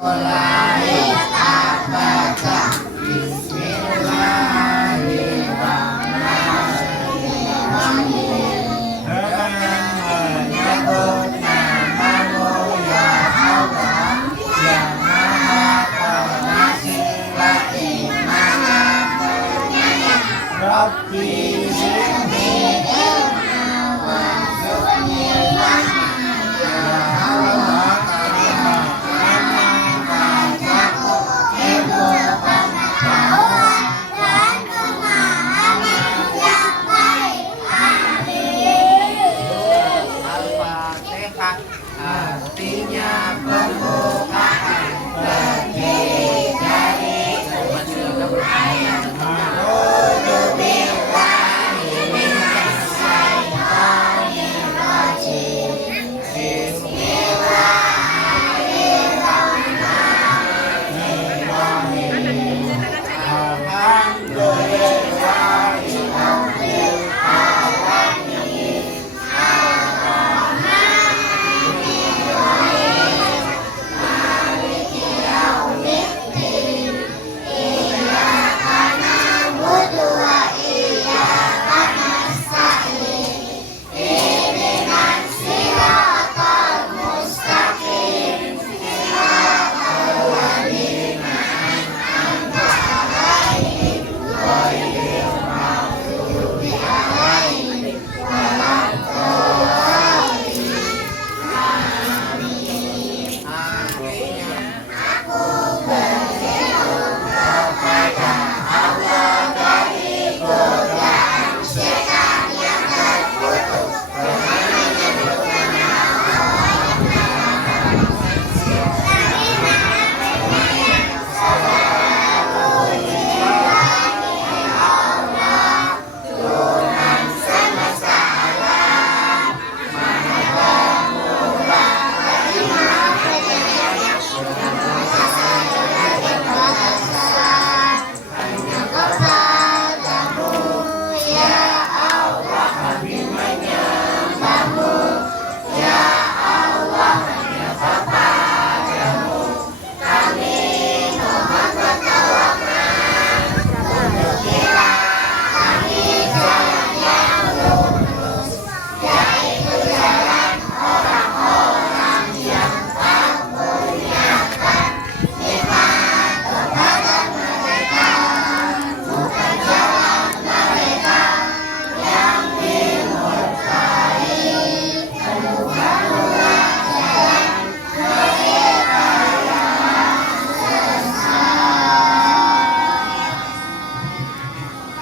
Mulai baca Bismillahirrahmanirrahim dengan menyebut namamu ya Allah yang maha pengasih lagi maha penyayang. Rabbi zidni ilma warzuqni rahmah ya Allah. Artinya pembukaan terdiri dari ayat A'udzubillahi minasyaitonirrajim. Bismillahirrahmanirrahim. Alhamdulillahi rabbil alamin.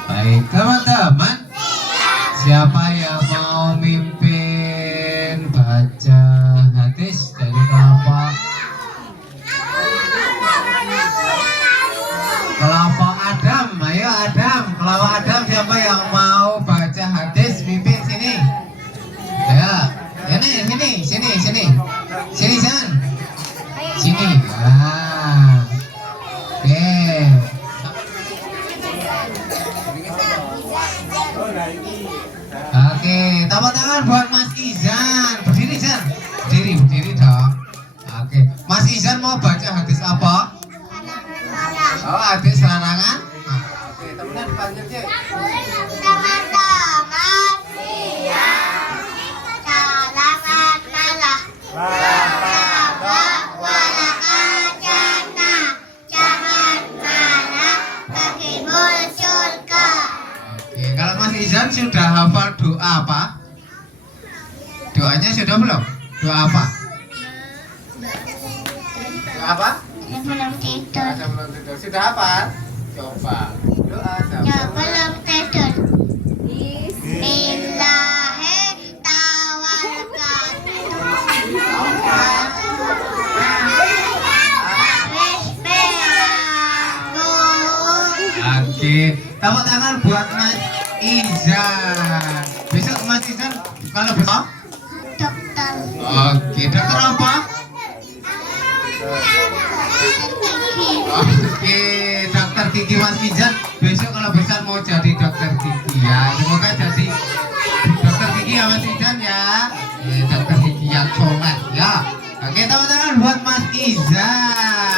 Baik teman-teman, siapa yang mau mimpin baca hadis dari kelompok Adam? Ayo Adam, kelompok Adam siapa yang mau baca hadis mimpin sini? Ya, sini San, sini. Oke, tepuk tangan buat Mas Izan. Berdiri Zan, berdiri dong. Oke, Mas Izan mau baca hadis apa? Oh, hadis larangan. Oke, teman-teman dipanggil cek. Teman-teman, siang, selamat malam. Kalau Mas Izan sudah hafal doa apa? Doanya sudah belum? Doa apa? Doa apa? Belum tidur. Belum tidur. Sudah hafal? Coba. Doa Ya, belum tidur. Oke, tepuk tangan buat Mas Izan. Besok Mas Izan kalau besok? Dokter. Oke, dokter apa? Oke, dokter gigi Mas Izan. Besok kalau besar mau jadi dokter gigi ya. Semoga jadi dokter gigi ya Mas Izan ya. Dokter gigi yang soleh ya. Oke, tepuk tangan buat Mas Izan.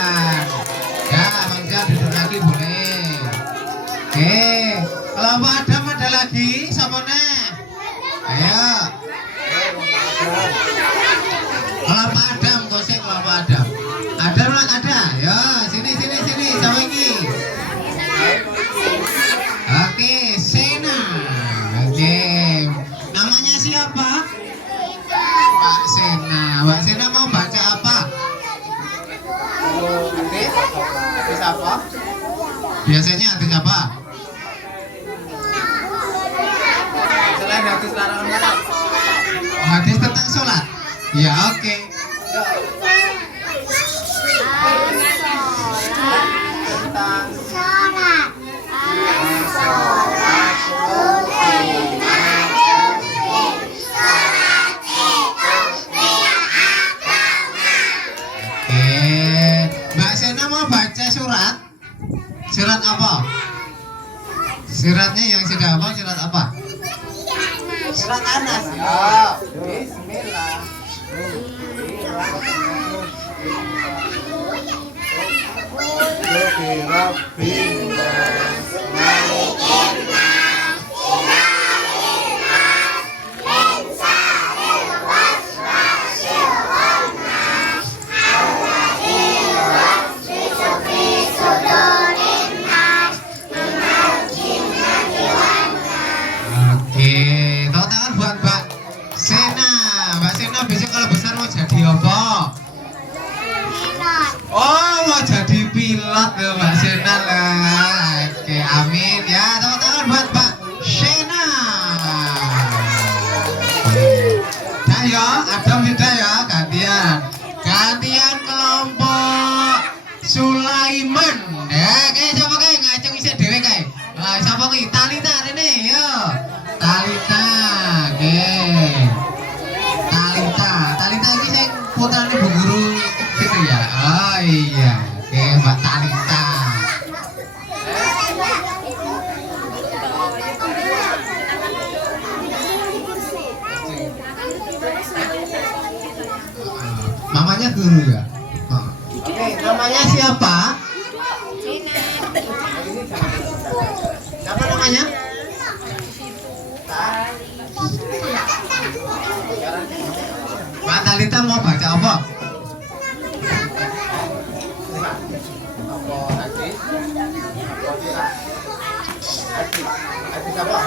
nih? Ayo. Kelapa Adam, gosek kelapa Adam. Ada orang ada. Ya, sini. Sama ini. Oke, Sena. Oke. Namanya siapa? Mbak Sena. Mbak Sena mau baca apa? Hadis apa? Biasanya hadis apa? Selain hadis larangan sholat. Hadis tentang sholat. Ya oke. Mbak Sena mau baca surat? Surat apa? Suratnya yang sudah apa? Surat apa? Surat Anas. Ya. Bismillah. Oke, tepuk tangan buat Mbak Sena. Mbak Sena besok kalau besar mau jadi apa? Oh, mau jadi pilot ya Mbak Sena lah. Oke, amin ya. Tepuk tangan buat Mbak Sena. Nah ya, Adam sudah ya, gantian kelompok Sulaiman. Ya, kayak siapa kayak ngacung isi dewe kayak. Lah, siapa kayak Talita ini yo. Talita, oke. Talita ini saya putrane Bu Guru gitu ya. Oh iya, oke Mbak Talita. Mamanya guru ya. Oke, namanya siapa? Siapa namanya? Mbak Talita mau baca apa? Hadis apa?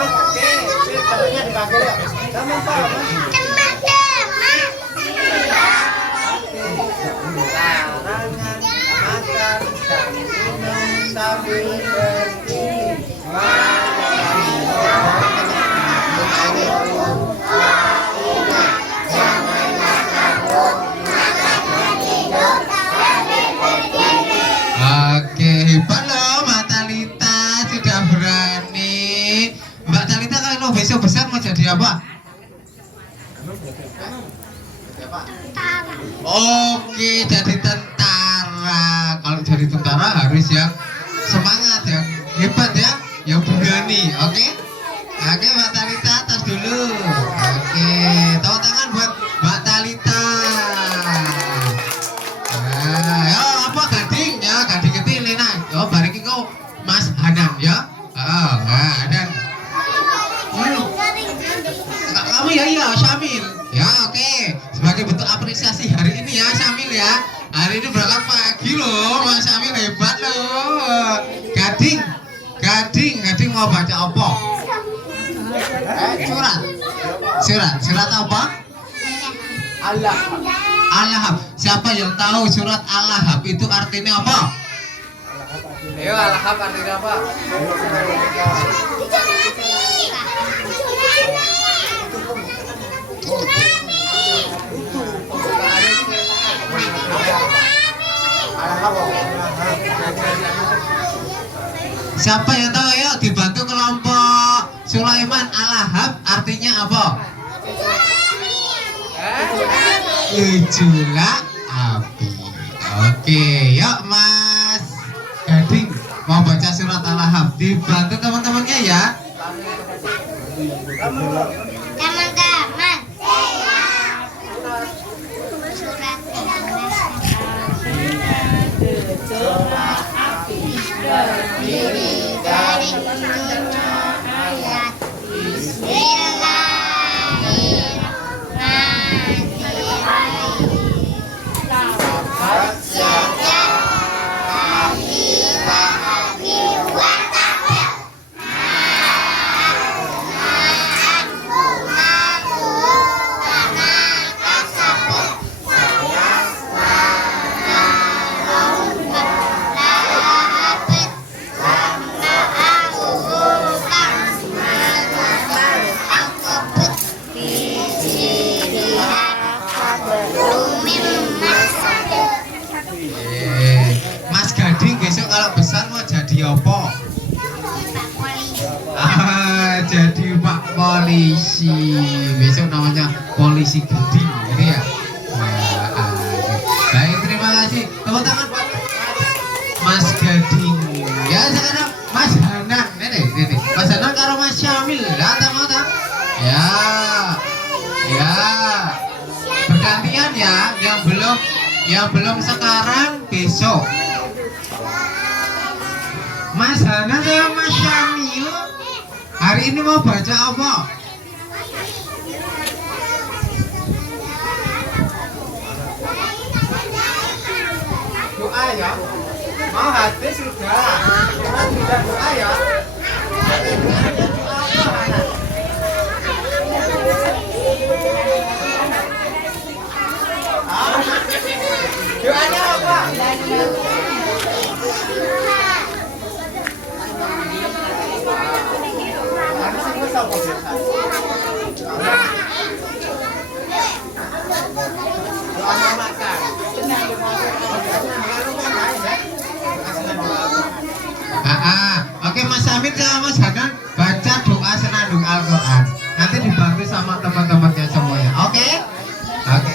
Oke, katanya dipanggil ya. Teman-teman. Larangan makan dan minum sambil berdiri. Oke, hebat loh Mbak Talita, sudah berani. Mbak Talita kalau besok besar mau jadi apa? Oke, jadi tentara. Kalau jadi tentara harus yang semangat, yang hebat ya, yang berani. Oke, Mbak Talita atas dulu. Oke, tepuk tangan buat Mbak Talita. Nah, ya apa gading ya, gading kecil Lena. Oh, bareng kau Mas Hanan ya. Dan kamu ya Syamil. Ya oke. Sebagai bentuk apresiasi hari ini ya Syamil ya. Hari ini berangkat pagi loh, Mas Syamil hebat loh. Gading mau baca apa? Surat apa? Al-Lahab. Siapa yang tahu surat Al-Lahab itu artinya apa? Ayo, Al-Lahab artinya apa? Siapa yang tahu? Ayo dibantu kelompok Sulaiman. Al-Lahab artinya apa? Gejolak api. Oke, yuk Mas Gading mau baca surat Al-Lahab. Dibantu teman-temannya ya. Teman-teman. Surat gejolak api. polisi Gading gitu ya. Baik, terima kasih. Tepuk tangan buat Mas Gading. Ya sekarang Mas Hanan, ini Mas Hanan karo Mas Syamil, datang mau. Ya, ya. Bergantian ya, yang belum sekarang besok. Mas Hanan sama Mas Syamil hari ini mau baca apa? Doa ya. Mau hadis sudah. Kita sudah doa ya. Doanya apa? Oke, Mas Samit sama Mas Hanan baca doa senandung Al-Quran. Nanti dibantu sama teman-temannya semuanya. Oke? Oke.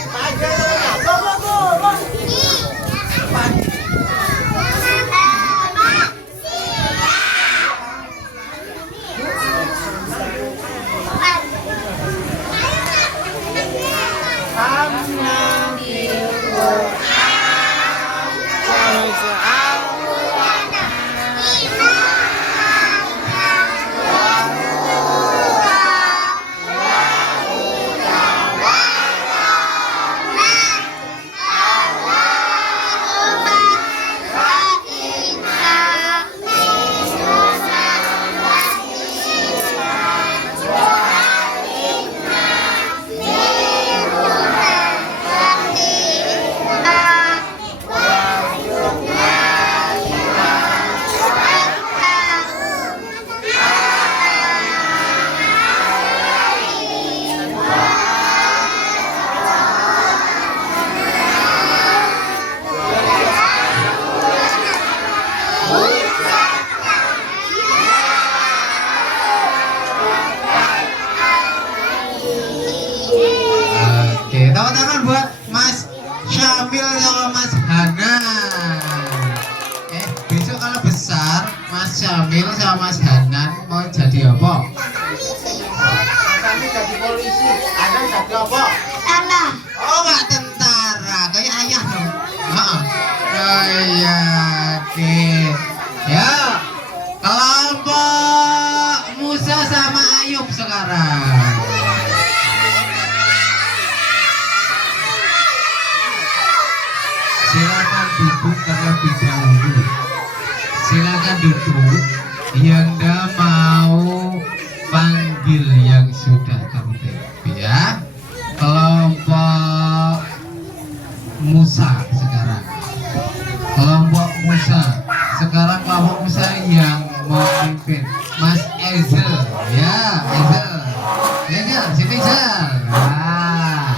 Tepuk tangan buat Mas Syamil sama Mas Hanan. Besok kalau besar Mas Syamil sama Mas Hanan mau jadi apa? Mas jadi polisi, Hanan jadi apa? Tentara. Oh, Pak tentara, kayak ayah dong. Iya, oke. Ya, kelompok Musa sama Ayub sekarang. Silakan duduk terlebih dahulu. Silakan duduk. Yang enggak mau panggil yang sudah tertib ya. Kelompok Musa sekarang. Kelompok Musa sekarang kelompok Musa yang memimpin Mas Ezel ya. Ezel sini Ezel. Nah,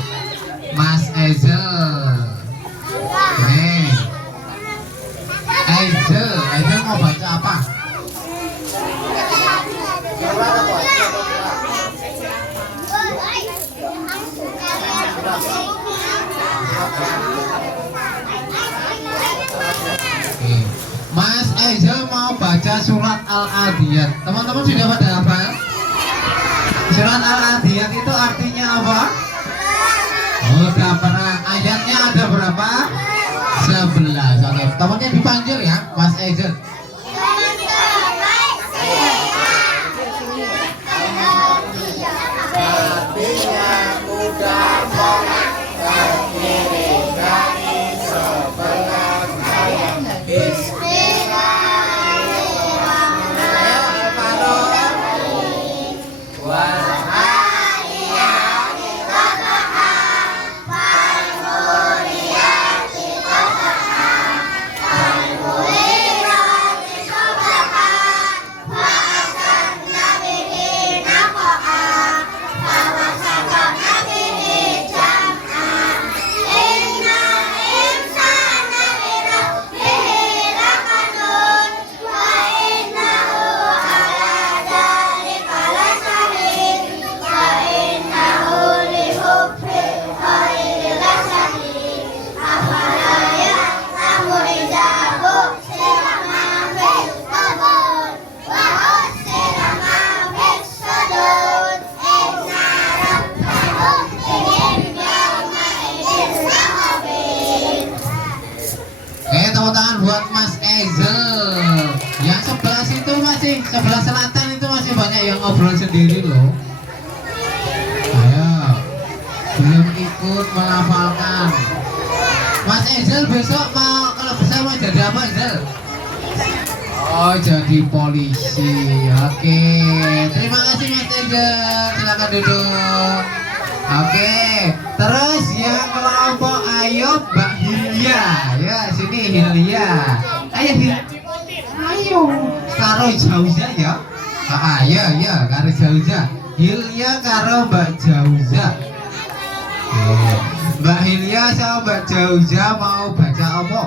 Mas Ezel. Ezel mau baca apa? Mas Ezel mau baca surat Al-Adiyat. Teman-teman sudah pada hafal? Surat Al-Adiyat itu artinya apa? Udah pernah. Ayatnya ada berapa? 11. Oke, temannya dipanggil ya, Mas Ezel. buat Mas Ezel. Yang sebelah situ masih, sebelah selatan itu masih banyak yang ngobrol sendiri loh. Ayo, belum ikut melafalkan. Mas Ezel besok mau, kalau besar mau jadi apa Ezel? Oh, jadi polisi. Oke, terima kasih Mas Ezel. Silakan duduk. Oke, terus yang kelompok ayo Mbak Hilya. Ya, sini Hilya. Ayo Hilya. Ayo. Karo Jauza ya. Ya, karo Jauza. Hilya karo Mbak Jauza. Oke. Mbak Hilya sama Mbak Jauza mau baca apa?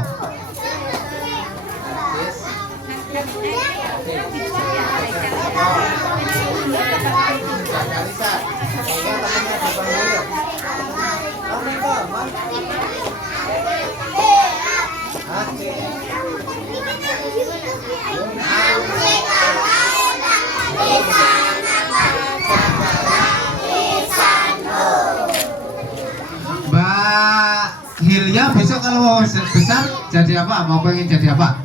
Mbak Hilya besok kalau besar jadi apa? Mau pengen jadi apa?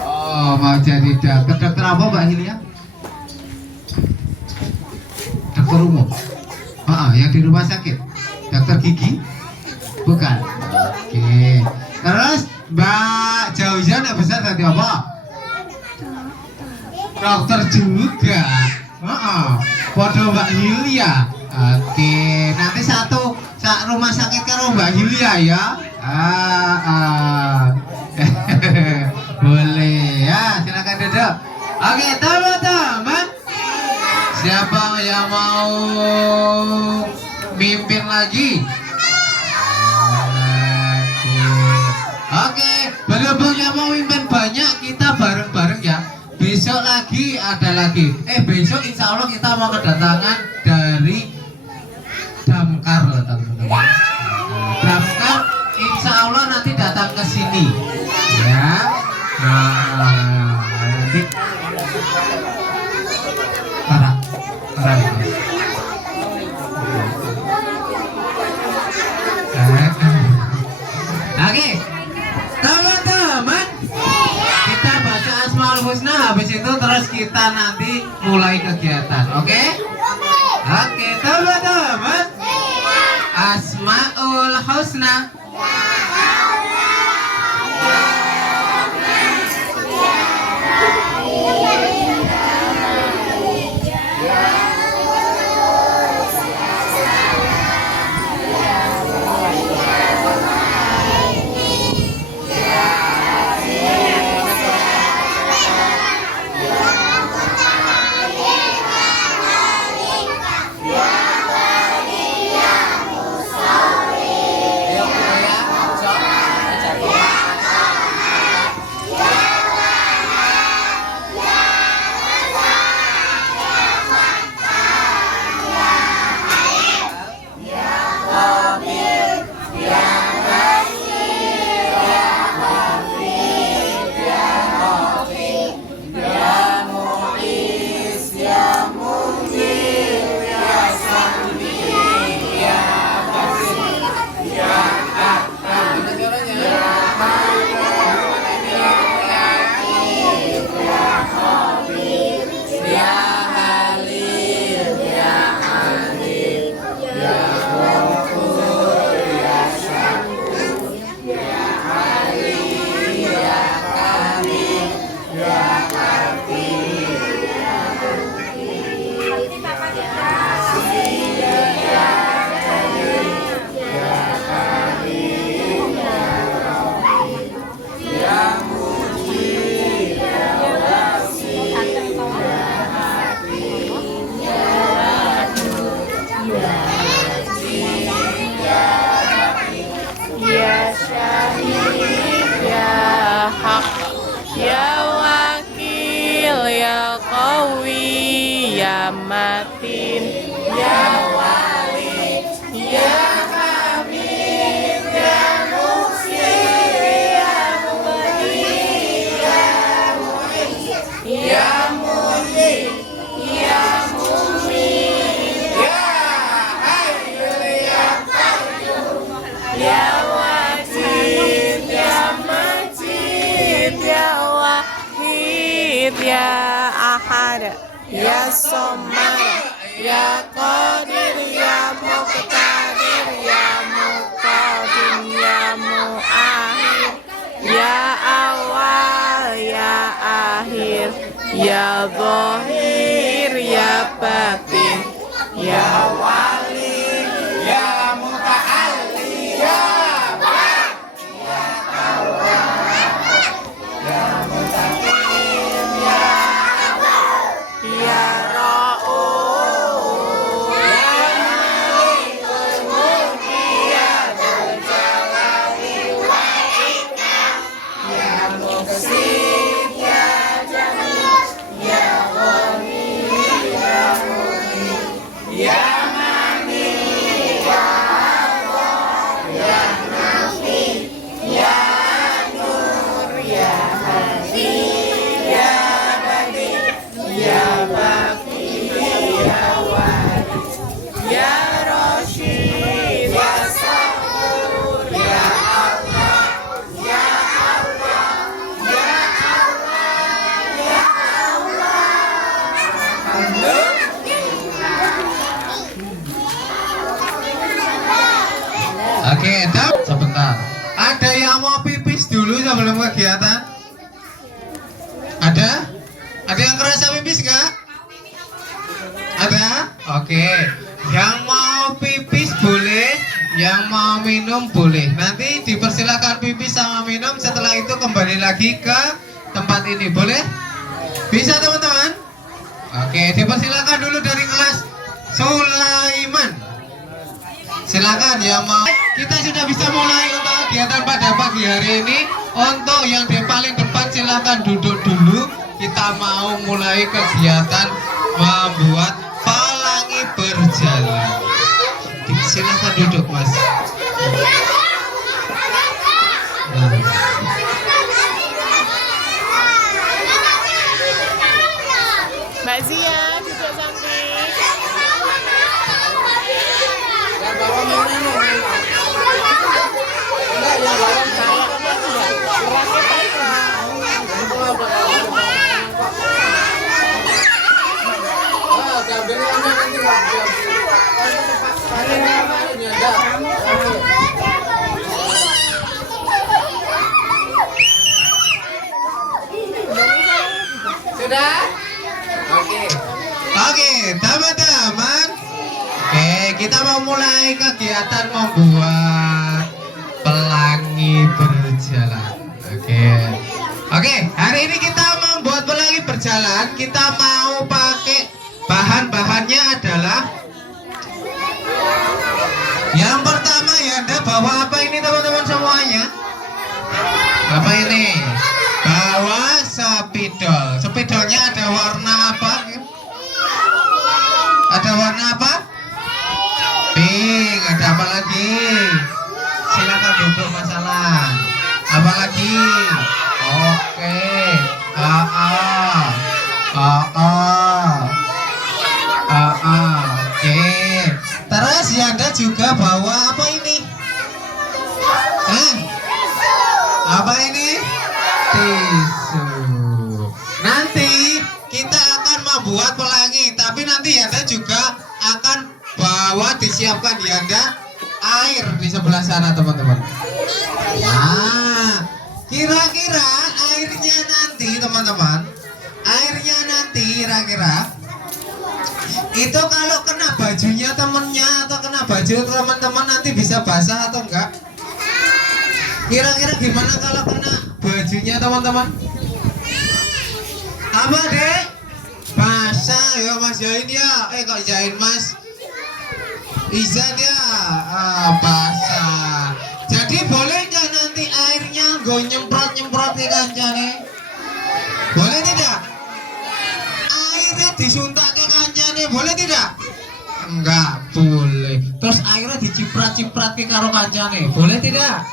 Oh, mau jadi dokter apa Mbak Hilya? Dokter umum. Yang di rumah sakit. Dokter gigi? Bukan. Oke. Terus Mbak Jauza nak besar jadi apa? Dokter juga. Podo Mbak Hilya. Oke. Nanti satu rumah sakit karo Mbak Hilya ya. Boleh ya, silakan duduk. Oke, teman-teman. Siapa yang mau mimpin lagi? Oke, berhubung yang mau mimpin banyak, kita bareng-bareng ya. Besok lagi ada lagi. Besok insya Allah kita mau kedatangan dari Damkar loh teman-teman. Damkar insya Allah nanti datang ke sini ya. Nanti parah. Oke, teman-teman, kita baca Asmaul Husna, habis itu terus kita nanti mulai kegiatan. Oke, teman-teman, Asmaul Husna. Matin ya wali ya hamid ya muksir ya mu'min ya mu'in ya mu'min ya mu'min ya hayyul ya qayyum ya wajid ya majid somad ya qadir ya muqtadir ya muqaddim ya muakhir ya awal ya akhir ya zahir ya batin ya wali Ya muta'alli ya ya ra'uf ya malikul mulki ya dzul jalali wal ikram ya muqsit ya jamil ya ghani ya mughni ya mani ya Allah ya nafi ya nur ya hadi ya badi ya baqi ya wali ya rasyid ya sabur ya Allah ya Allah ya Allah ya Allah Oke, sebentar. Ada yang mau pipis dulu sebelum kegiatan? Ada? Ada yang kerasa pipis nggak? Ada? Oke. Yang mau pipis boleh, yang mau minum boleh. Nanti dipersilakan pipis sama minum. Setelah itu kembali lagi ke tempat ini. Boleh? Bisa teman-teman? Oke, dipersilakan dulu dari kelas Sulaiman. Silakan yang mau. Kita sudah bisa mulai untuk kegiatan pada pagi hari ini. Untuk yang di paling depan silakan duduk dulu. Kita mau mulai kegiatan membuat pelangi berjalan. Silakan duduk, Mas. Nah. Mbak Zia duduk samping. Sudah? Oke. Oke, teman-teman. Oke, kita mau mulai kegiatan membuat pelangi berjalan. Oke, hari ini kita membuat pelangi berjalan. Kita mau pakai bahan-bahannya adalah yang pertama ya, Anda bawa apa ini teman-teman semuanya? Apa ini? Bawa spidol. Spidolnya ada warna apa? Ada warna apa? Pink. Ada apa lagi? Silakan duduk masalah. Apa lagi? Oke. Oke. Terus Yanda juga bawa apa ini? Apa ini? Tisu. Nanti kita akan membuat pelangi, tapi nanti Yanda juga akan bawa, disiapkan Yanda air di sebelah sana teman-teman. Nah, kira-kira airnya nanti teman-teman, airnya nanti kira-kira itu kalau kena bajunya temennya atau kena baju teman-teman nanti bisa basah atau enggak? Kira-kira gimana kalau kena bajunya teman-teman? Apa dek? Basah ya Mas Jain ya? Kok Jain Mas Izan ya? Basah. Jadi boleh nggak nanti airnya gue nyemprot-nyemprot ke kancane? Boleh tidak? Airnya disuntak ke kancane, boleh tidak? Enggak boleh. Terus airnya diciprat-ciprat ke karo kancane, boleh tidak?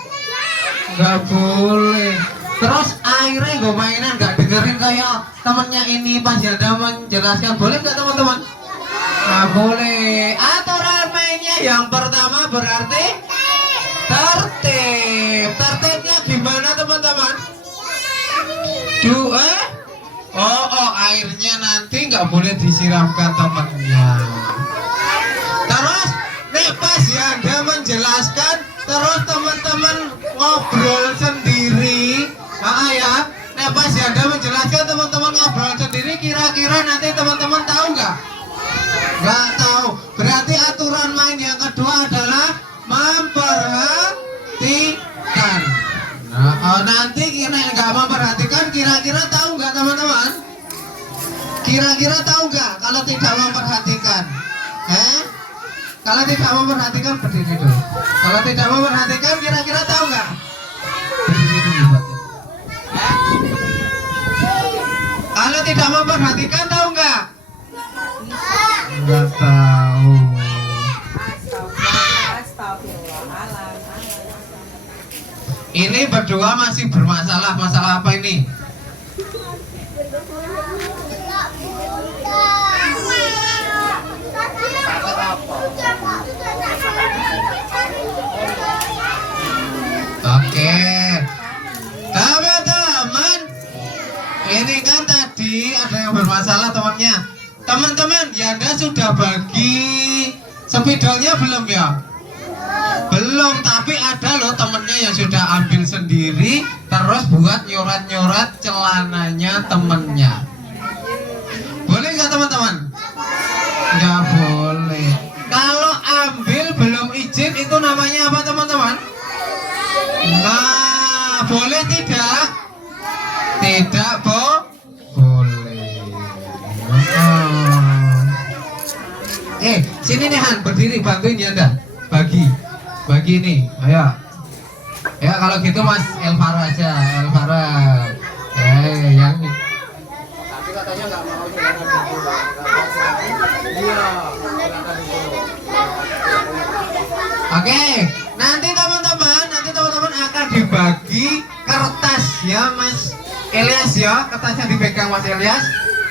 Enggak boleh. Terus airnya gue mainan nggak dengerin kayak temennya ini Pak Janda menjelaskan, boleh nggak teman-teman? Nggak boleh. Aturan mainnya yang pertama berarti tertib. Tertibnya gimana teman-teman? Airnya nanti nggak boleh disiramkan temennya. Terus nek pas Yanda menjelaskan, terus teman-teman ngobrol sendiri. Ya, nek pas Yanda menjelaskan teman-teman ngobrol sendiri, kira-kira nanti teman-teman tahu nggak? Nggak tahu. Berarti aturan main yang kedua adalah memperhatikan. Nah, nanti nggak memperhatikan, kira-kira tahu nggak teman-teman? Kira-kira tahu nggak kalau tidak memperhatikan? Kalau tidak memperhatikan berdiri dulu. Kalau tidak memperhatikan, kira-kira tahu nggak? Berdiri dulu. Kalau tidak memperhatikan, tahu nggak? Nggak tahu. Ini berdua masih bermasalah. Masalah apa ini? Oke, teman-teman, ini kan tadi ada yang bermasalah temannya. Teman-teman, Yanda sudah bagi spidolnya belum ya? Belum, tapi ada loh temennya yang sudah ambil sendiri, terus buat nyorat-nyorat celananya temennya. Boleh nggak teman-teman? Nggak boleh. Kalau ambil belum izin itu namanya apa teman-teman? Nah, boleh tidak? Tidak boleh. Sini nih Han, berdiri bantuin Yanda. Bagi ini, ayo. Ya kalau gitu Mas Elvara aja, Elvara. Yang ini. Tapi katanya nggak mau Iya. Oke, nanti teman-teman akan dibagi kertas ya Mas Elias ya, kertasnya dipegang Mas Elias.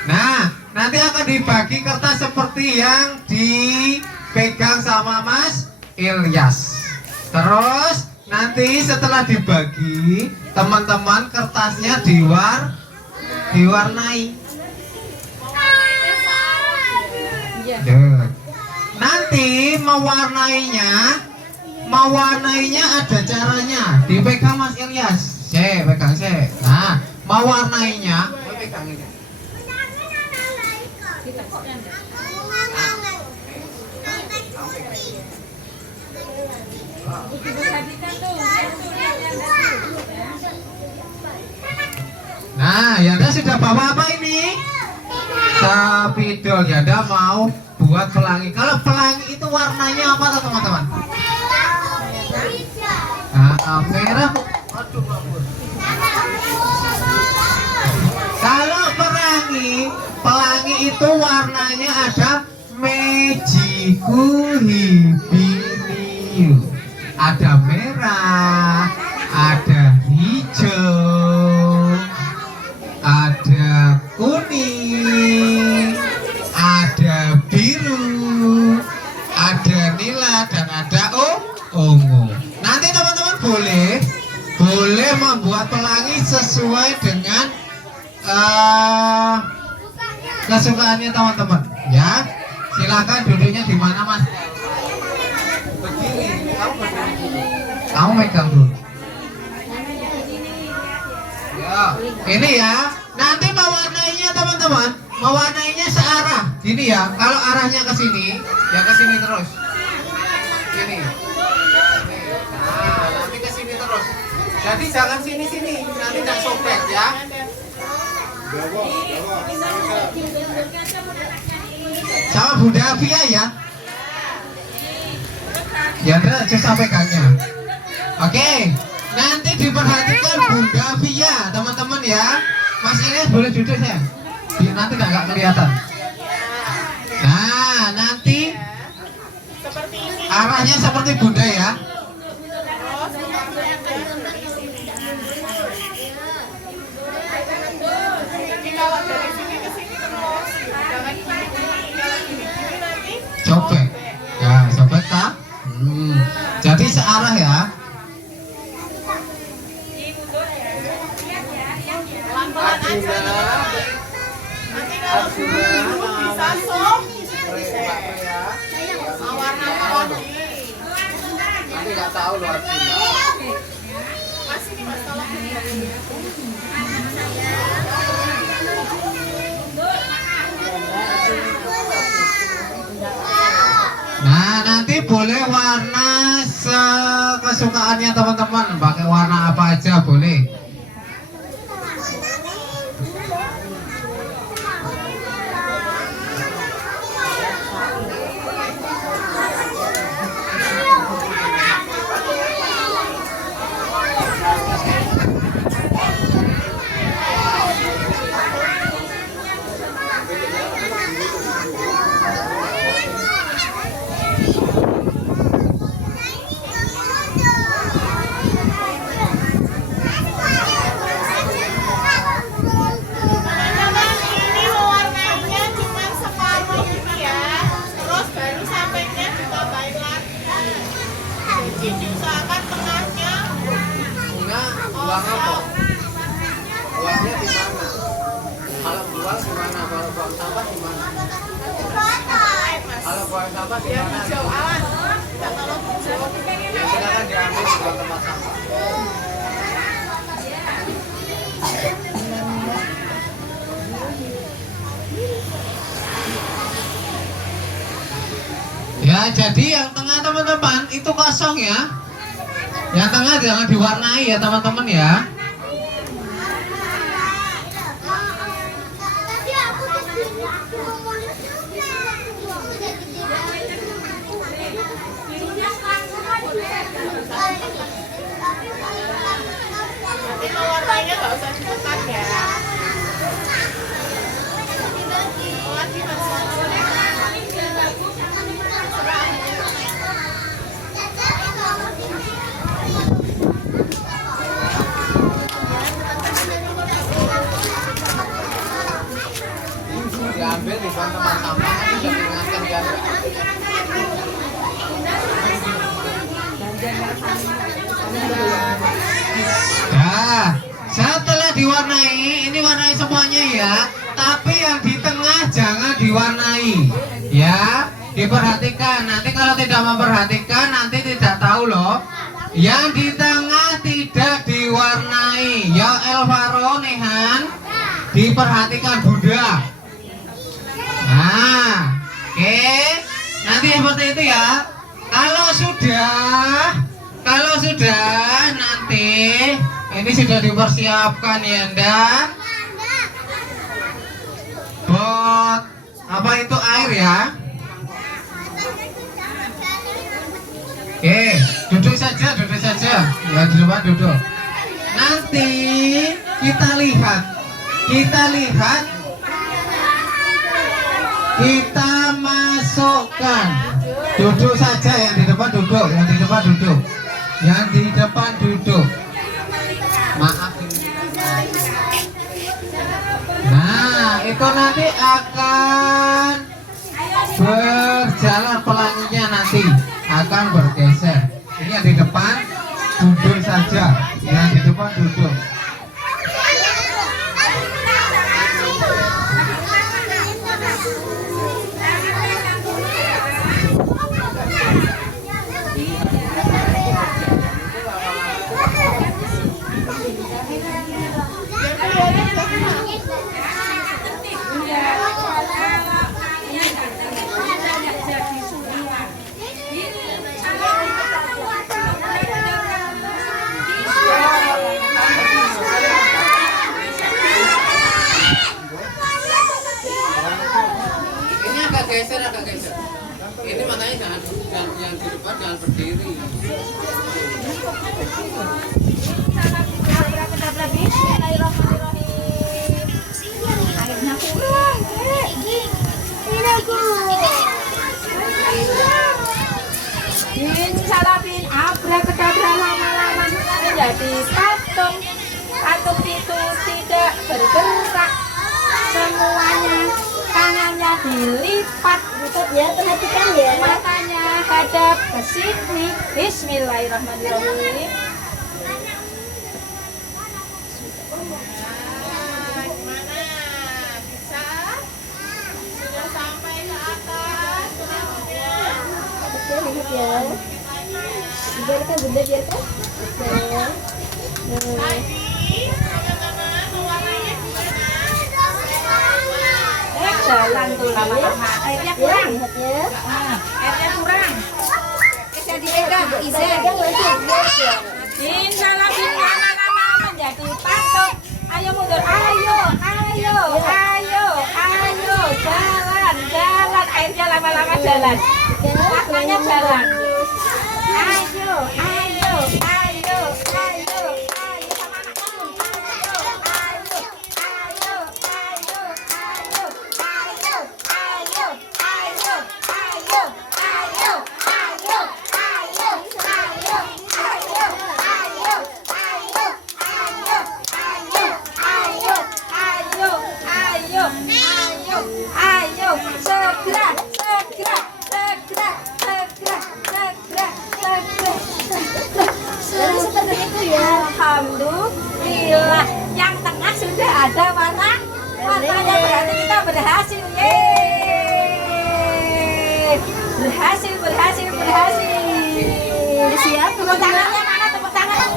Nah, nanti akan dibagi kertas seperti yang dipegang sama Mas Elias. Terus nanti setelah dibagi, teman-teman kertasnya diwarnai. Nanti mewarnainya ada caranya. Dipegang Mas Elias. Pegang. Nah, mewarnainya pegang ini. Nah, Yanda sudah bawa apa ini? Spidol. Yanda mau buat pelangi. Kalau pelangi itu warnanya apa teman-teman? Nah, merah. Kalau pelangi itu warnanya ada Mejiku Hibiniu. Ada merah, ada hijau, ada kuning, ada biru, ada nila, dan ada ungu. Nanti teman-teman boleh membuat pelangi sesuai dengan kesukaannya teman-teman. Ya, silakan duduknya di mana Mas? Berdiri. Kamu megang dulu. Ya, ini ya. Nanti mewarnainya teman-teman, mewarnainya searah. Gini ya. Kalau arahnya ke sini, ya ke sini terus. Sini. Nah, nanti ke sini terus. Jadi jangan sini-sini, nanti tidak sobek ya. Sama Bunda Afia ya. Ya udah, susah pegangnya. Oke, nanti diperhatikan Bunda Afia, teman-teman ya. Mas Elias boleh duduk ya. Nanti nggak kelihatan. Nah, nanti arahnya seperti Bunda ya. Sobek. Ya, sobek tak? Jadi searah ya. Pelan-pelan aja. Nanti Bisa sob. Warna apa nih? Nanti nggak tahu loh Arjuna. Masih nih mas tolong. Nah, nanti boleh warna kesukaannya teman-teman. Pakai warna apa aja boleh. Teman-teman, ini mewarnainya cuma separuh ini ya. Terus baru sampainya ditambahin lagi. Jadi diusahakan tengahnya Bunga, buang apa? Buangnya di mana? Kalau buang di mana? Kalau buang sampah di mana? Kalau buang sampah di yang mana? hijau awan. Kita tolong hijau. Ya silakan diambil di buang tempat sampah. Ya, jadi yang tengah teman-teman itu kosong ya. Yang tengah jangan diwarnai ya teman-teman ya. Tadi aku Nanti mewarnainya nggak usah ditekan ya. Lagi mas. Diambil di buang tempat sampah bisa diingatkan kan. Nah, setelah diwarnai, ini warnai semuanya ya. Tapi yang di tengah jangan diwarnai, ya. Diperhatikan. Nanti kalau tidak memperhatikan, nanti tidak tahu loh. Yang di tengah tidak diwarnai. Ya Elvaro, Nehan, diperhatikan Bunda. Nah, oke. Nanti seperti itu ya. Kalau sudah nanti ini sudah dipersiapkan ya, ndak? Bot apa itu air ya? Oke, duduk saja. Ya di depan duduk. Nanti kita lihat, kita masukkan. Duduk saja, yang di depan duduk. Maaf. Nah, itu nanti akan berjalan pelanginya, nanti akan bergeser. Ini yang di depan duduk saja, yang di depan duduk. Ini agak geser. Ini makanya jangan yang di depan jangan berdiri. airnya kurang. Bin salabin abrakadabra lama-lama menjadi patung. Patung itu tidak bergerak. Semuanya tangannya dilipat. Ya, perhatikan ya. Matanya hadap ke sini. Bismillahirrahmanirrahim. Gimana? Bisa? Ya, lihat ya. Biarkan bunda, biarkan. Nah. Tadi teman-teman mewarnainya gimana? Jalan tuh lama-lama. Airnya Ya, kurang. lihat ya. Airnya kurang. Bisa dipegang, bisa. Pegang nanti biar ya. Bin salah bin lama-lama menjadi patok. Ayo mundur, ayo, ayo, ayo, ayo, jalan, jalan. Airnya lama-lama jalan. Warnanya jalan. Ayo, ayo, ayo, ayo, ayo sama anak turun. Ayo, ayo, ayo, ayo, ayo, ayo, ayo, ayo, ayo, ayo, ayo, ayo, ayo, ayo, ayo, ayo, ayo, segera, segera, segera, segera, segera, segera. Jadi seperti itu ya. Alhamdulillah, yang tengah sudah ada warnanya, berarti kita berhasil. Yeay, berhasil, berhasil, berhasil. Siap, Tepuk tangannya mana? Tepuk tangan.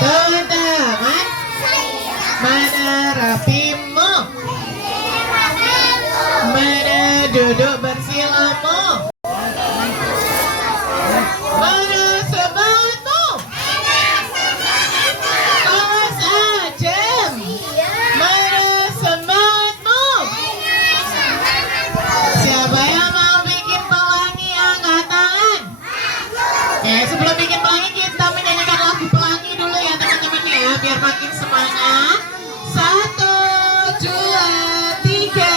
Teman-teman, mana rapimu? Mana duduk bersilamu? Mana semangatmu? Awas ajem. Mana semangatmu? Siapa yang mau bikin pelangi angkat tangan? Sebelum bikin pelangi kita menyanyikan lagu pelangi dulu ya teman-teman ya, biar makin semangat. 1, 2, 3,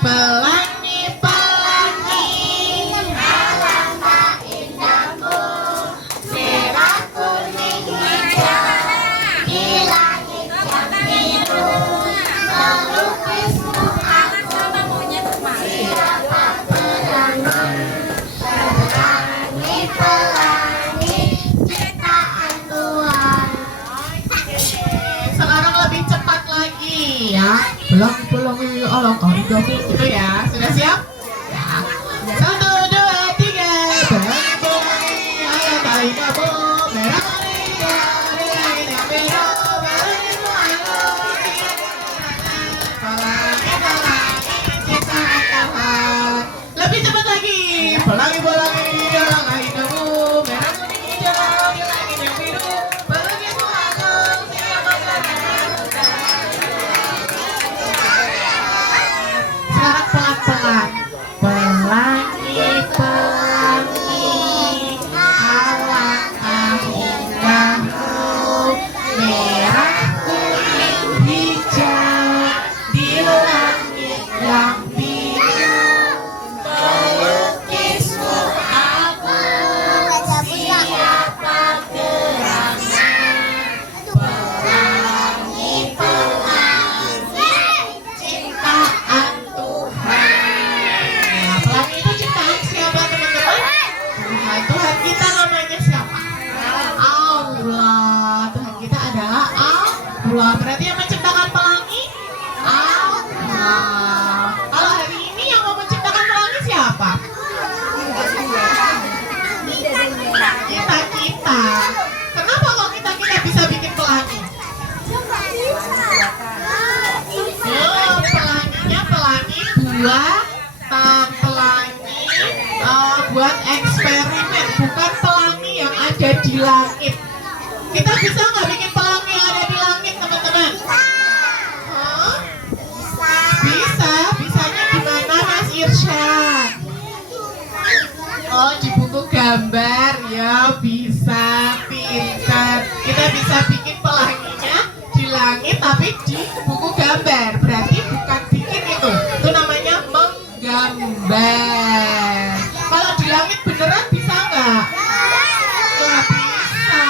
pelangi, pelangi. Alangkah indahmu, merah, kuning, hijau, di langit yang biru, melukismu Anak sama monyet kemarin. siapa pelangi. Pelangi, pelangi, ciptaan Tuhan. Sekarang lebih cepat lagi ya. Pelangi, alangkah indahmu, gitu ya. Sudah siap? Ya. 1, 2, 3. Pelangi, pelangi, alangkah indahmu, merah, kuning, hijau, di langit yang biru, melukismu pelangi, pelangi, ciptaan Tuhan. Lebih cepat lagi. Pelangi, pelangi, alangkah indahmu, merah, kuning, hijau, di langit yang biru, melukismu siapa sekarang pelan-pelan. Pelangi, pelangi, alangkah indahmu, merah, kuning, hijau, di langit yang biru, melukismu aku, siapa gerangan. Pelangi, pelangi, ciptaan Tuhan. Nah, pelangi itu ciptaan siapa teman-teman? Tuhan kita namanya siapa? Allah. Tuhan kita adalah Allah. Berarti yang menciptakan pelangi Allah. Kalau hari ini yang mau menciptakan pelangi siapa? Kita. Kenapa kok kita bisa bikin pelangi? Oh, pelanginya pelangi buat eksperimen, bukan pelangi yang ada di langit. Kita bisa nggak bikin pelangi yang ada di langit, teman-teman? Hah? Bisa. Bisanya gimana, Mas Irsyad? Oh, di buku gambar ya, bisa. Pintar. Kita bisa bikin pelanginya di langit tapi di buku gambar. Berarti bukan bikin itu namanya menggambar. Kalau di langit beneran bisa nggak? Nggak bisa.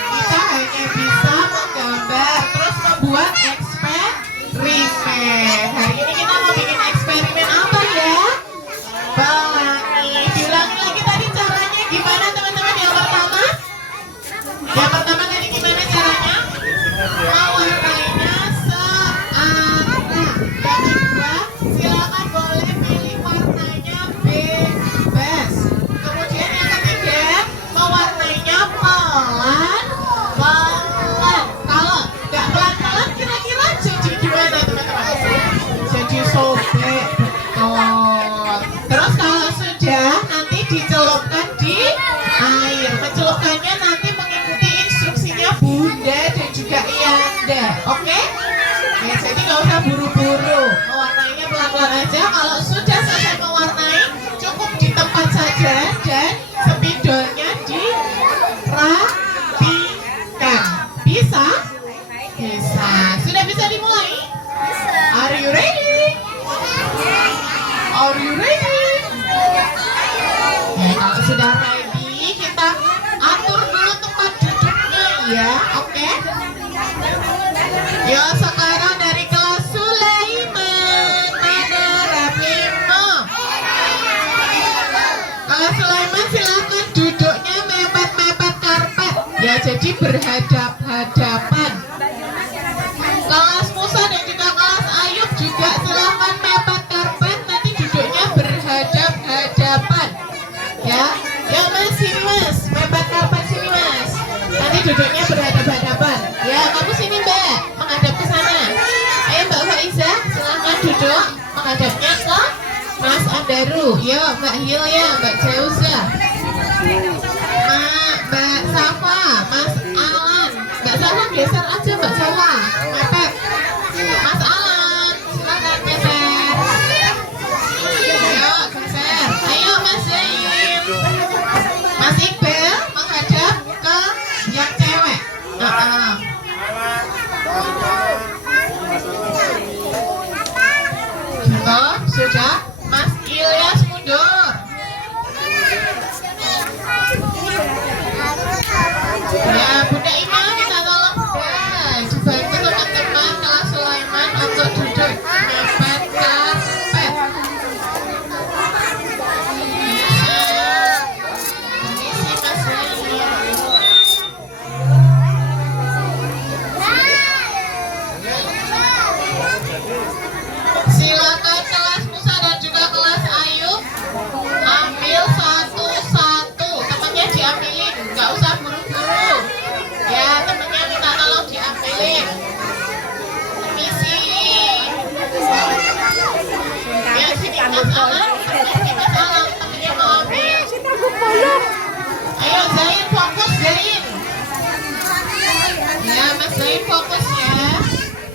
Kita hanya bisa menggambar terus membuat eksperimen. Hari ini kita mau bikin eksperimen apa ya? Pelangi. Diulangi lagi tadi caranya gimana teman-teman? Yang pertama tadi gimana caranya? Mewarnai dicelupkan di air. Mencelupkannya nanti mengikuti instruksinya Bunda dan juga Iyanda. Oke? Ya, jadi nggak usah buru-buru. Mewarnainya pelan-pelan aja. Kalau sudah selesai mewarnai, cukup di tempat saja dan spidolnya dirapikan. Bisa? Bisa. Sudah bisa dimulai? Are you ready? Are you ready? Ya, kalau sudah ready, kita atur dulu tempat duduknya ya, oke? Ya, sekarang dari kelas Sulaiman, mana Rapimo? Kelas Sulaiman silakan duduknya mepet-mepet karpet. Ya, jadi berhadap-hadapan. Kelas Musa dan juga kelas Ayub juga silakan mepet karpet, nanti duduknya berhadap-hadapan. Ya, ya Mas, sini Mas, mepet karpet sini Mas. Nanti duduknya berhadap-hadapan. Ya, kamu sini Mbak, menghadap ke sana. Ayo Mbak Faiza, silakan duduk menghadapnya ke Mas Andaru. Ya, Mbak Hilya, Mbak Jauza, Mbak Safa, Mas Alan. Mbak Safa geser aja Mbak Safa, mepet. Mas Alan, silakan geser. Ayo geser. Ayo Mas Zain. Mas Iqbal menghadap ke yang cewek. Gitu, sudah. Mas Ilyas mundur. Ya, Bunda Ima kita tolong Bunda. Dibantu teman-teman kelas Sulaiman untuk duduk mepet karpet. Permisi Mas Zain. Silakan kelas Musa dan juga kelas Ayub ambil satu-satu. Temennya diambilin, nggak usah buru-buru. Ya, temennya minta tolong diambilin. Permisi. Ya, sini Mas Alam. Sini Mas Alam, temennya mau ambil. Ayo Zain, fokus Zain. Ya, Mas Zain fokus ya.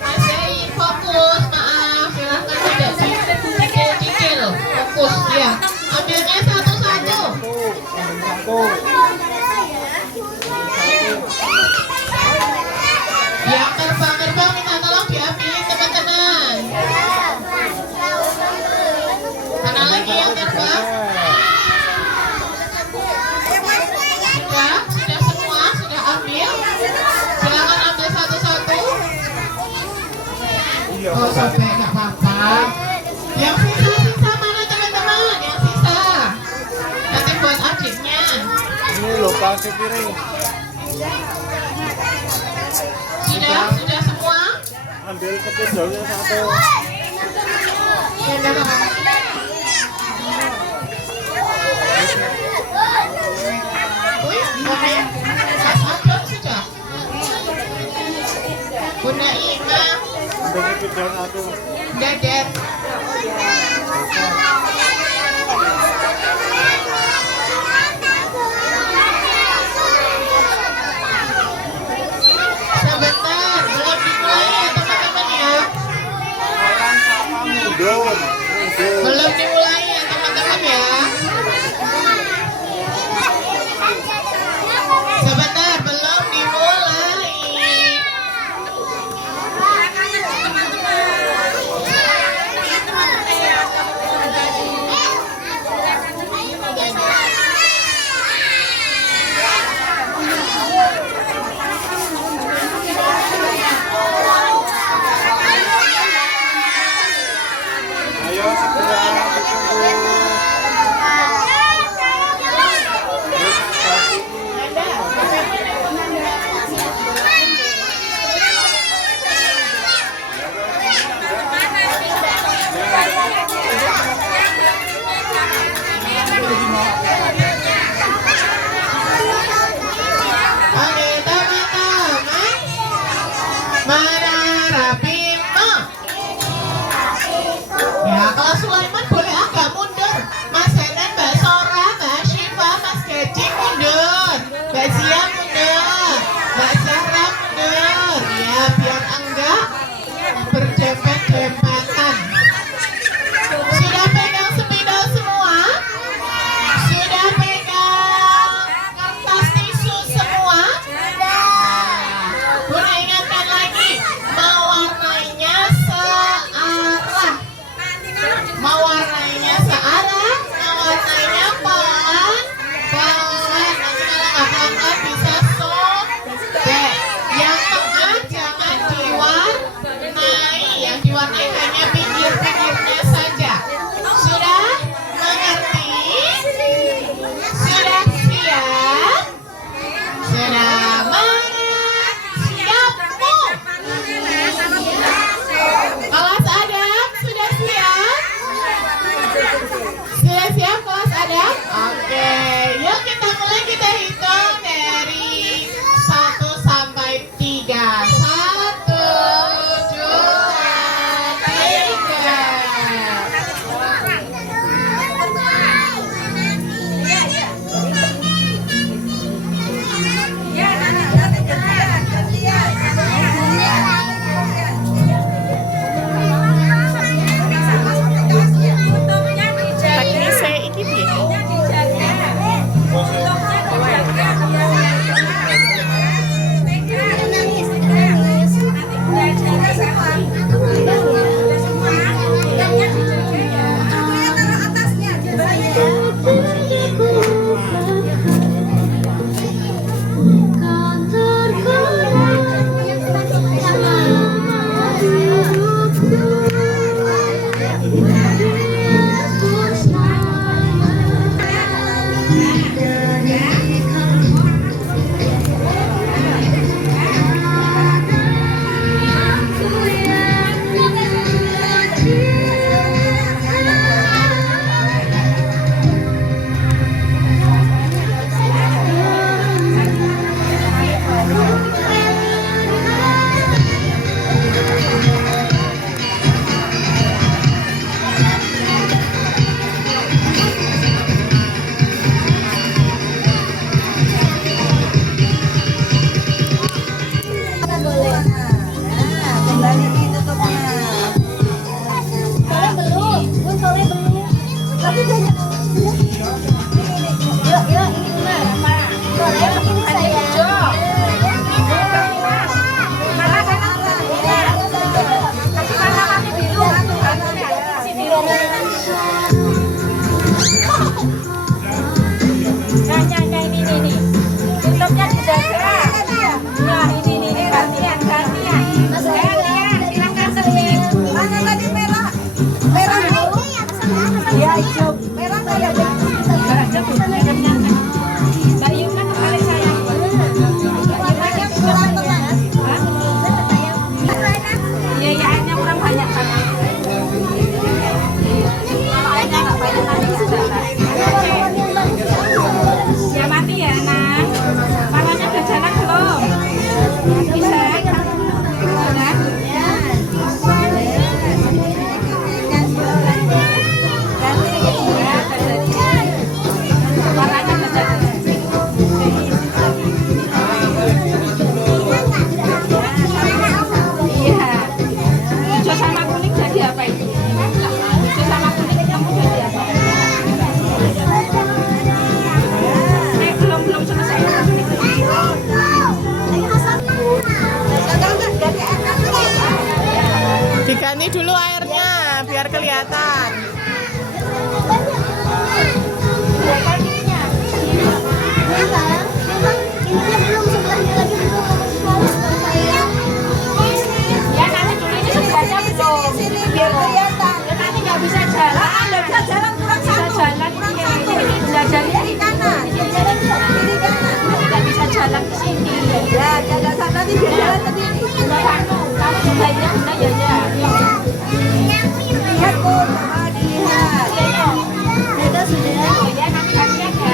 Mas Zain fokus, maaf. Silahkan tidak dikil-dikil. Fokus ya. Ambilnya satu-satu. Yang terbang-terbang minta tolong diambilin teman-teman. Mana lagi yang terbang? Sudah semua, sudah ambil. Silakan ambil satu-satu. Oh, sampai nggak apa-apa. Yang sisa mana teman-teman? Yang sisa. Nanti buat adiknya. Ini loh kasih piring. Sudah semua. Ambil spidolnya satu. Sudah. Bunda Ina, Ambil spidol satu. Deden. Sebentar, belum dimulai ya teman-teman ya. Mundur. Belum dimulai ya teman-teman ya. Sebentar, belum dimulai. Ayo segera ditunggu. Oke teman-teman, mana Rapimo? Ya, kalau Sulaiman boleh agak mundur. Mas Henan, Mbak Sora, Mbak Diganti dulu airnya biar kelihatan. Ya nanti dulu ini sebelahnya belum. Biar kelihatan. Ya nanti nggak bisa jalan. Nggak bisa jalan kurang satu. Ini belajarnya di kanan. Kiri kanan. Nggak bisa jalan ke sini. Ya jalan sana nanti biar jalan sendiri. Kamu juga ya, bunda ya ya. Lihat pun, lihat. Itu sudah. Ya nanti gantian ya.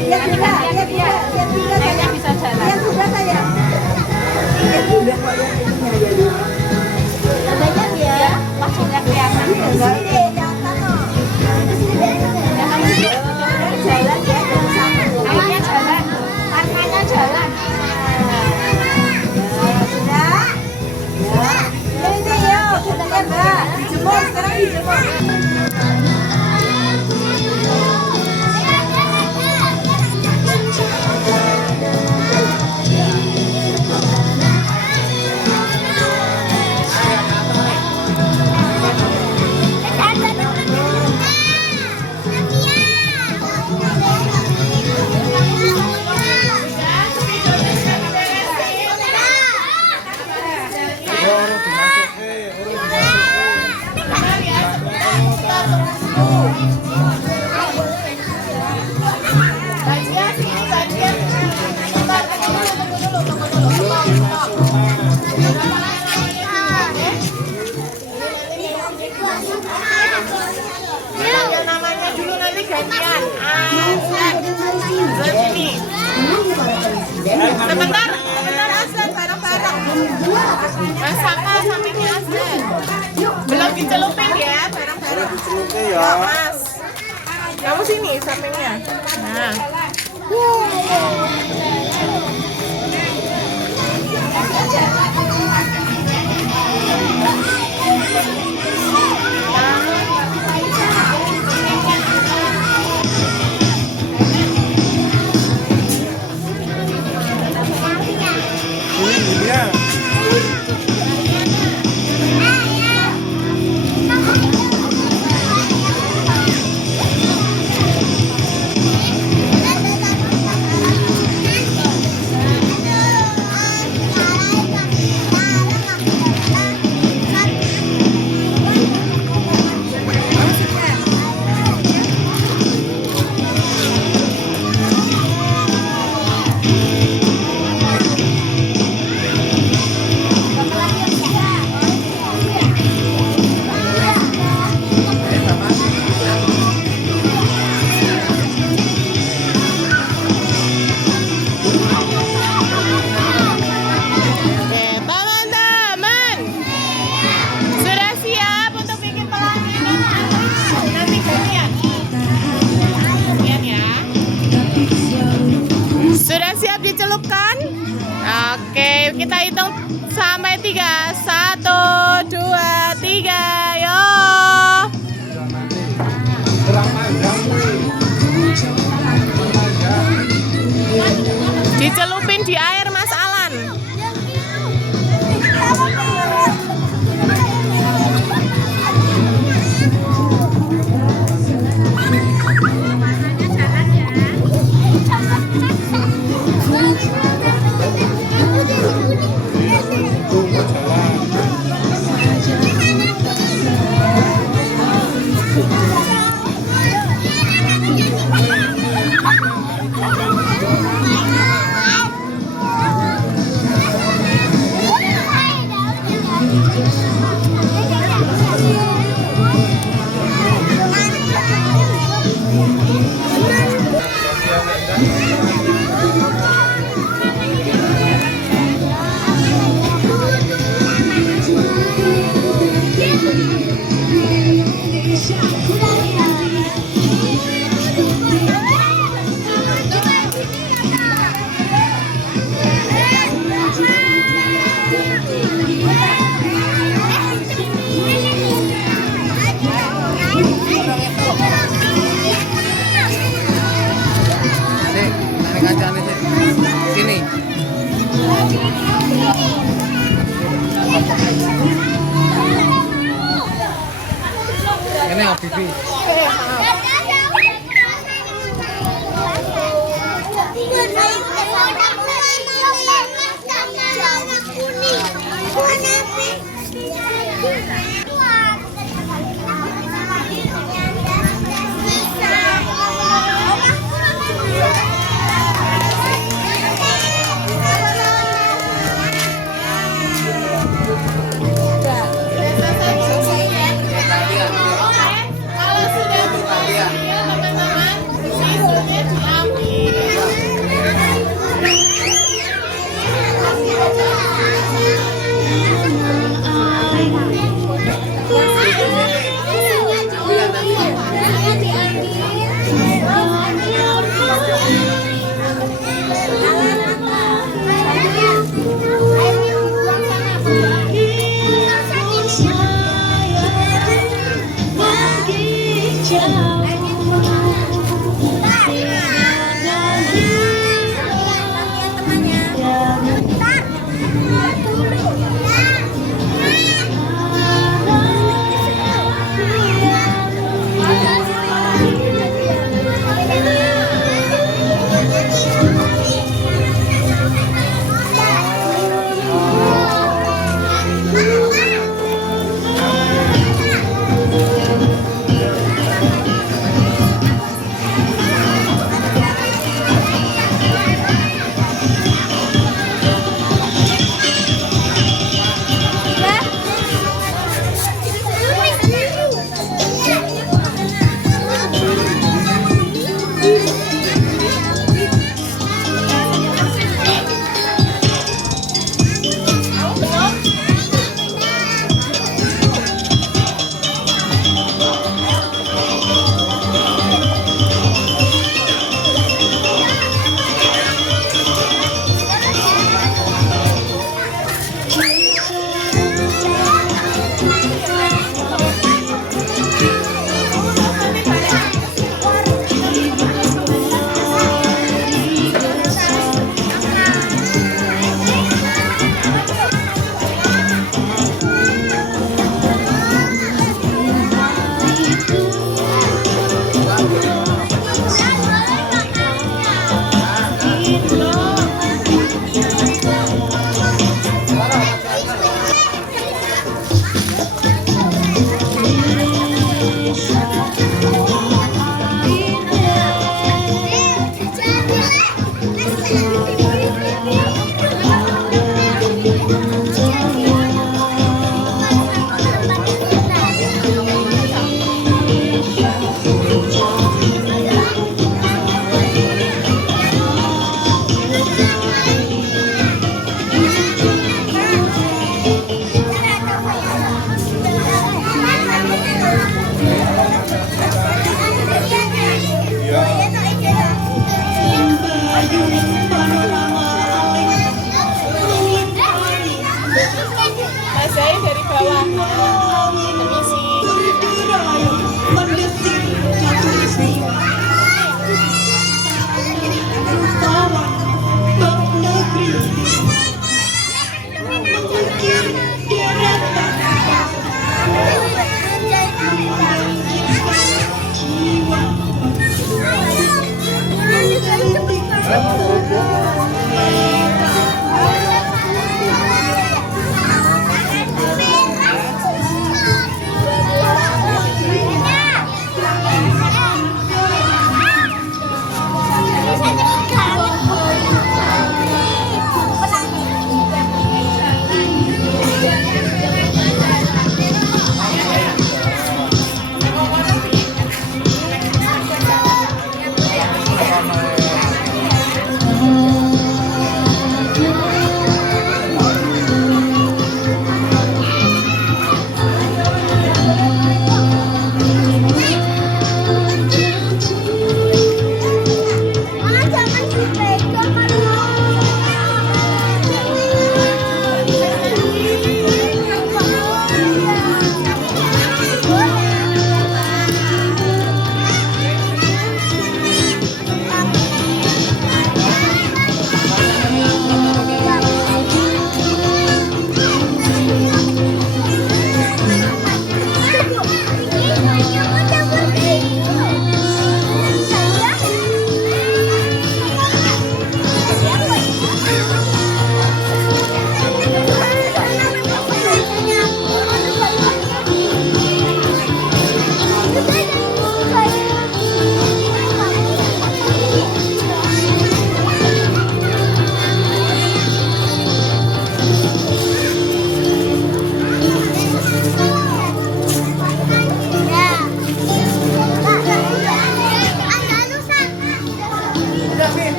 Lihat juga, lihat juga. Saya bisa jalan. Lihat sudah saya. Lihat sudah. Adanya dia, pas sudah kelihatan. Sini, jangan sana. Jalan ya, jangan sana. Airnya jalan, tangannya jalan. Sudah. Ini yuk, kita Mbak. Dijemur, sekarang dijemur. Namanya dulu nanti gantian. Sini. Sebentar Aslan bareng-bareng. Sama sampingnya Aslan. Belum dicelupin ya bareng-bareng. Ya. Mas. Kamu sini sampingnya. Nah. Iya. dicelupkan? Oke, kita hitung sampai 3. 1, 2, 3, yo. Kalau sudah berhasil, teman-teman, tisunya diambil.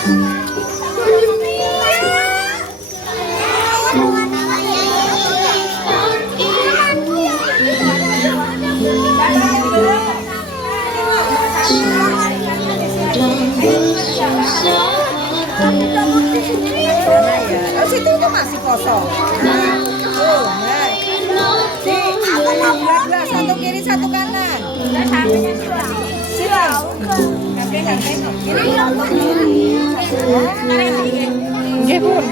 Oh, situ itu masih kosong. Tuh, dua, satu kiri, satu kanan. Silang. Nggih, Bun.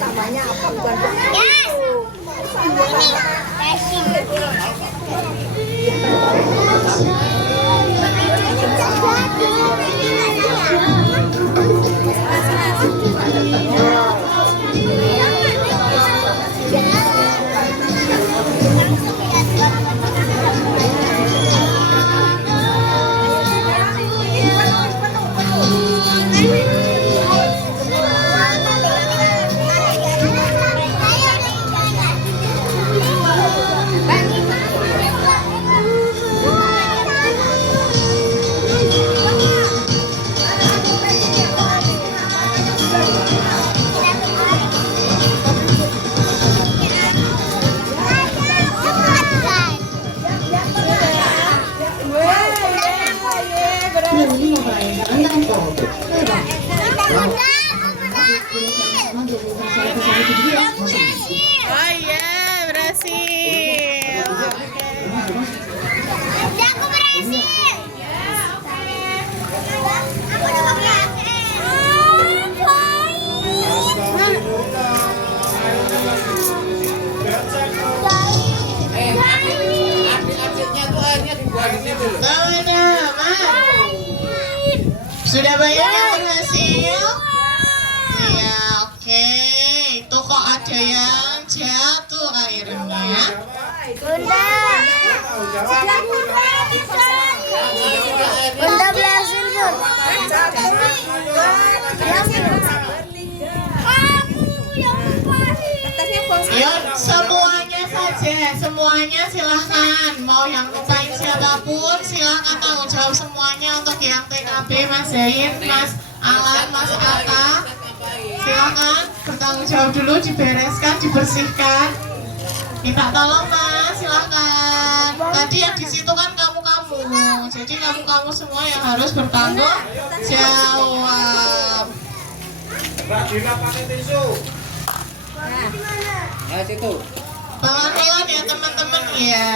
Namanya apa bukan? Oh iya, berhasil. Aku berhasil. Aku juga berhasil. Teman-teman, sudah banyak yang berhasil? Iya, oke. Itu kok ada yang jatuh airnya. Bunda. Bunda berhasil, Bun. Yuk, semuanya saja, semuanya silahkan. Mau yang lupain siapapun, silahkan tanggung jawab semuanya. Untuk yang TKB, Mas Zain, Mas Alan, Mas Atta, silahkan bertanggung jawab dulu, dibereskan, dibersihkan. Minta tolong Mas, silahkan. Tadi yang di situ kan kamu-kamu, jadi kamu-kamu semua yang harus bertanggung jawab. Radina pakai tisu. Nah, situ. Pelan-pelan ya teman-teman ya.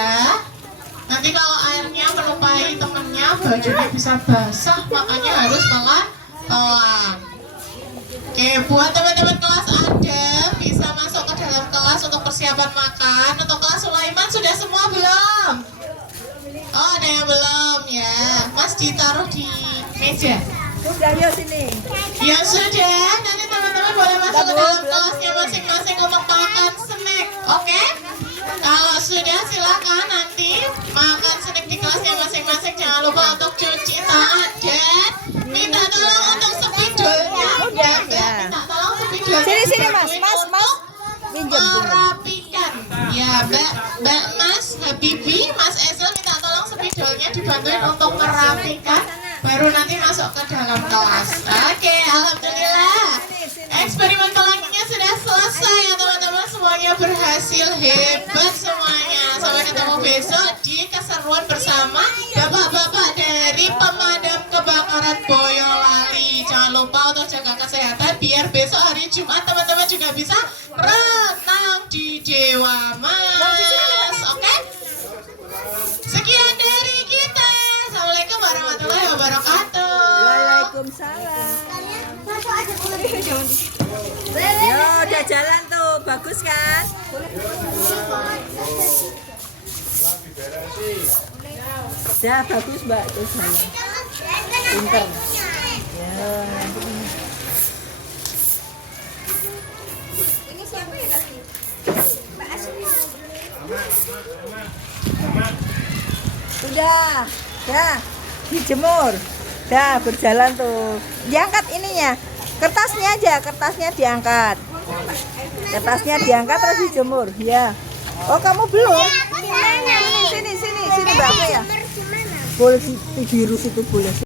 Nanti kalau airnya melupai temennya, bajunya bisa basah, makanya harus pelan-pelan. Oke, buat teman-teman kelas ada bisa masuk ke dalam kelas untuk persiapan makan. Untuk kelas Sulaiman sudah semua belum? Oh, ada yang belum ya. Mas ditaruh di meja. Udah, yuk sini. Ya sudah, nanti teman-teman boleh masuk ke dalam kelasnya masing-masing untuk makan snack, oke? Kalau sudah silakan nanti makan snack di kelasnya masing-masing. Jangan lupa untuk cuci tangan dan minta tolong untuk spidolnya. Ya, minta tolong spidolnya. Sini, Mas. Pinjam. Merapikan. Ya, Mbak Mas Habibi, Mas Ezel minta tolong spidolnya dibantuin untuk merapikan. Baru nanti masuk ke dalam kelas. Oke, alhamdulillah. Eksperimen pelanginya sudah selesai ya teman-teman. Semuanya berhasil, hebat semuanya. Sampai ketemu besok di keseruan bersama bapak-bapak dari pemadam kebakaran Boyolali. Jangan lupa untuk jaga kesehatan biar besok hari Jumat teman-teman juga bisa renang di Dewa Mas. Oke? Sekian dari kita. Assalamualaikum warahmatullahi wabarakatuh. Waalaikumsalam. Yo, udah jalan tuh, bagus kan? Ya, bagus Mbak, terus jalan. Pinter. Ya. Ini siapa ya tadi? Mbak Asmi. Udah. Dah. Dijemur. Dah, berjalan tuh. Diangkat ininya. Kertasnya aja, kertasnya diangkat. Kertasnya diangkat terus dijemur. Ya. Oh, kamu belum? Sini Mbak Fe ya. Boleh di biru situ boleh.